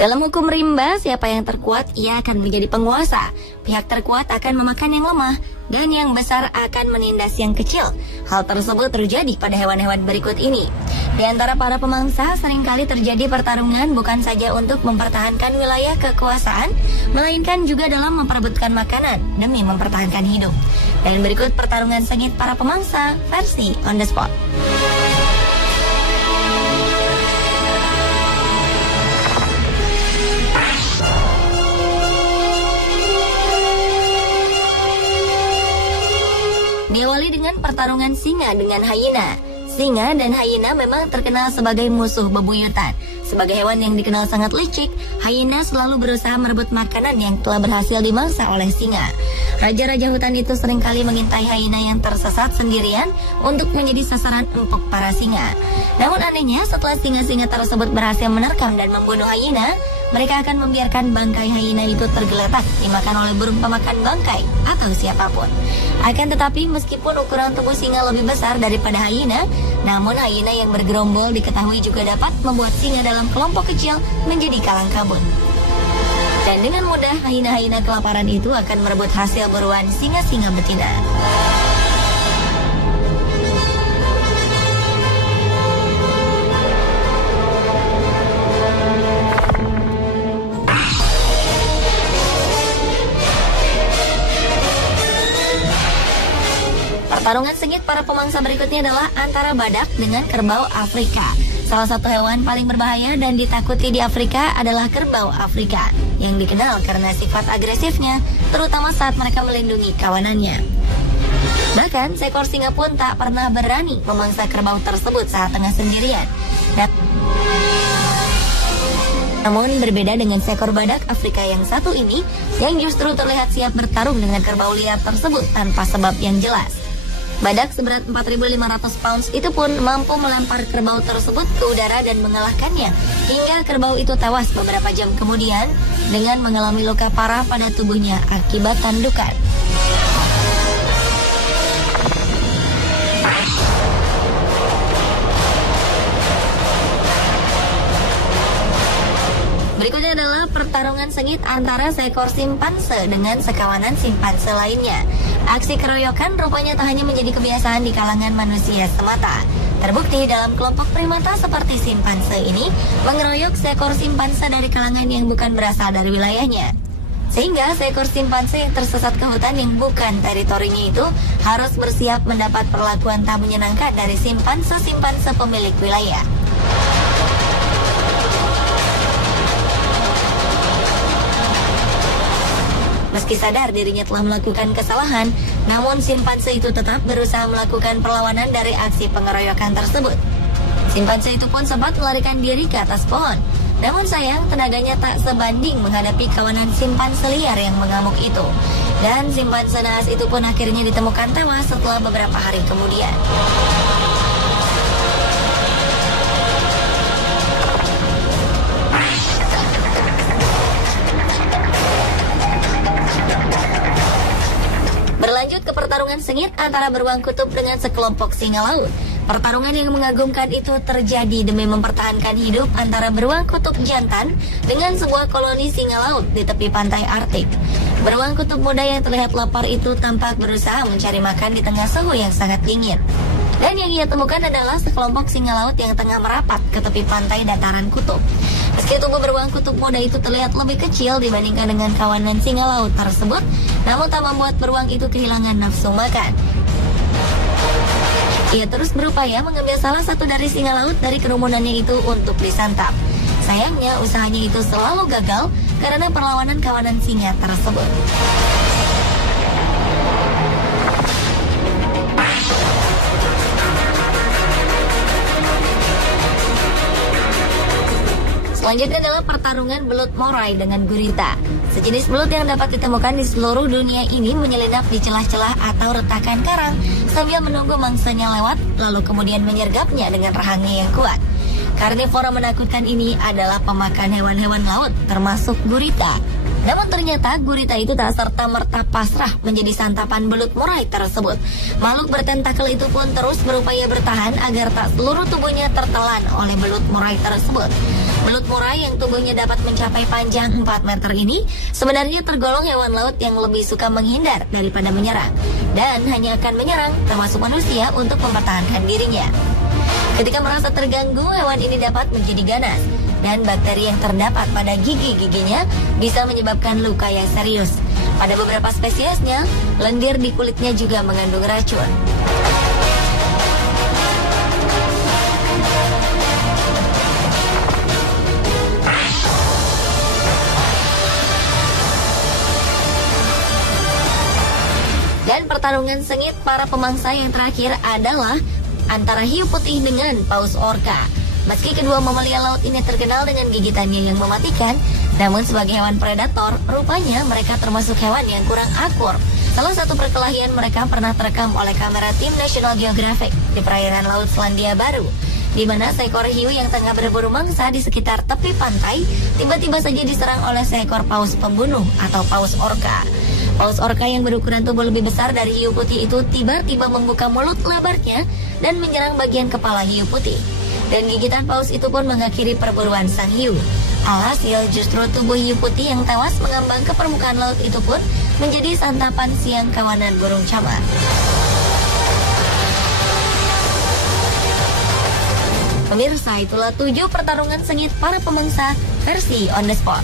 Dalam hukum rimba, siapa yang terkuat, ia akan menjadi penguasa. Pihak terkuat akan memakan yang lemah, dan yang besar akan menindas yang kecil. Hal tersebut terjadi pada hewan-hewan berikut ini. Di antara para pemangsa, seringkali terjadi pertarungan bukan saja untuk mempertahankan wilayah kekuasaan, melainkan juga dalam memperebutkan makanan demi mempertahankan hidup. Dan berikut pertarungan sengit para pemangsa versi On The Spot. Diawali dengan pertarungan singa dengan hyena. Singa dan hyena memang terkenal sebagai musuh bebuyutan. Sebagai hewan yang dikenal sangat licik, hyena selalu berusaha merebut makanan yang telah berhasil dimangsa oleh singa. Raja-raja hutan itu seringkali mengintai hyena yang tersesat sendirian untuk menjadi sasaran empuk para singa. Namun anehnya, setelah singa-singa tersebut berhasil menerkam dan membunuh hyena, mereka akan membiarkan bangkai hyena itu tergeletak dimakan oleh burung pemakan bangkai atau siapapun. Akan tetapi meskipun ukuran tubuh singa lebih besar daripada hyena, namun hyena yang bergerombol diketahui juga dapat membuat singa dalam kelompok kecil menjadi kalang kabut. Dan dengan mudah hyena-hyena kelaparan itu akan merebut hasil buruan singa-singa betina. Pertarungan sengit para pemangsa berikutnya adalah antara badak dengan kerbau Afrika. Salah satu hewan paling berbahaya dan ditakuti di Afrika adalah kerbau Afrika, yang dikenal karena sifat agresifnya, terutama saat mereka melindungi kawanannya. Bahkan, seekor singa pun tak pernah berani memangsa kerbau tersebut saat tengah sendirian. Namun berbeda dengan seekor badak Afrika yang satu ini, yang justru terlihat siap bertarung dengan kerbau liar tersebut tanpa sebab yang jelas. Badak seberat 4.500 pounds itu pun mampu melempar kerbau tersebut ke udara dan mengalahkannya, hingga kerbau itu tewas beberapa jam kemudian dengan mengalami luka parah pada tubuhnya akibat tandukan. Berikutnya adalah pertarungan sengit antara seekor simpanse dengan sekawanan simpanse lainnya. Aksi keroyokan rupanya tak hanya menjadi kebiasaan di kalangan manusia semata. Terbukti dalam kelompok primata seperti simpanse ini mengeroyok seekor simpanse dari kalangan yang bukan berasal dari wilayahnya. Sehingga seekor simpanse yang tersesat ke hutan yang bukan teritorinya itu harus bersiap mendapat perlakuan tak menyenangkan dari simpanse-simpanse pemilik wilayah. Meski sadar dirinya telah melakukan kesalahan, namun simpanse itu tetap berusaha melakukan perlawanan dari aksi pengeroyokan tersebut. Simpanse itu pun sempat melarikan diri ke atas pohon. Namun sayang, tenaganya tak sebanding menghadapi kawanan simpanse liar yang mengamuk itu. Dan simpanse naas itu pun akhirnya ditemukan tewas setelah beberapa hari kemudian. Berlanjut ke pertarungan sengit antara beruang kutub dengan sekelompok singa laut. Pertarungan yang mengagumkan itu terjadi demi mempertahankan hidup antara beruang kutub jantan dengan sebuah koloni singa laut di tepi pantai Arktik. Beruang kutub muda yang terlihat lapar itu tampak berusaha mencari makan di tengah suhu yang sangat dingin. Dan yang ia temukan adalah sekelompok singa laut yang tengah merapat ke tepi pantai dataran kutub. Meski tubuh beruang kutub muda itu terlihat lebih kecil dibandingkan dengan kawanan singa laut tersebut, namun tak membuat beruang itu kehilangan nafsu makan. Ia terus berupaya mengambil salah satu dari singa laut dari kerumunannya itu untuk disantap. Sayangnya usahanya itu selalu gagal karena perlawanan kawanan singa tersebut. Selanjutnya adalah pertarungan belut moray dengan gurita. Sejenis belut yang dapat ditemukan di seluruh dunia ini menyelinap di celah-celah atau retakan karang sambil menunggu mangsanya lewat, lalu kemudian menyergapnya dengan rahangnya yang kuat. Karnivora menakutkan ini adalah pemakan hewan-hewan laut, termasuk gurita. Namun ternyata gurita itu tak serta-merta pasrah menjadi santapan belut murai tersebut. Makhluk bertentakel itu pun terus berupaya bertahan agar tak seluruh tubuhnya tertelan oleh belut murai tersebut. Belut murai yang tubuhnya dapat mencapai panjang 4 meter ini sebenarnya tergolong hewan laut yang lebih suka menghindar daripada menyerang, dan hanya akan menyerang termasuk manusia untuk mempertahankan dirinya. Ketika merasa terganggu, hewan ini dapat menjadi ganas, dan bakteri yang terdapat pada gigi-giginya bisa menyebabkan luka yang serius. Pada beberapa spesiesnya, lendir di kulitnya juga mengandung racun. Dan pertarungan sengit para pemangsa yang terakhir adalah antara hiu putih dengan paus orca. Meski kedua mamalia laut ini terkenal dengan gigitannya yang mematikan, namun sebagai hewan predator, rupanya mereka termasuk hewan yang kurang akur. Salah satu perkelahian mereka pernah terekam oleh kamera tim National Geographic di perairan Laut Selandia Baru, di mana seekor hiu yang tengah berburu mangsa di sekitar tepi pantai tiba-tiba saja diserang oleh seekor paus pembunuh atau paus orca. Paus orca yang berukuran tubuh lebih besar dari hiu putih itu tiba-tiba membuka mulut lebarnya dan menyerang bagian kepala hiu putih. Dan gigitan paus itu pun mengakhiri perburuan sang hiu. Alhasil justru tubuh hiu putih yang tewas mengambang ke permukaan laut itu pun menjadi santapan siang kawanan burung camar. Pemirsa, itulah 7 pertarungan sengit para pemangsa versi On The Spot.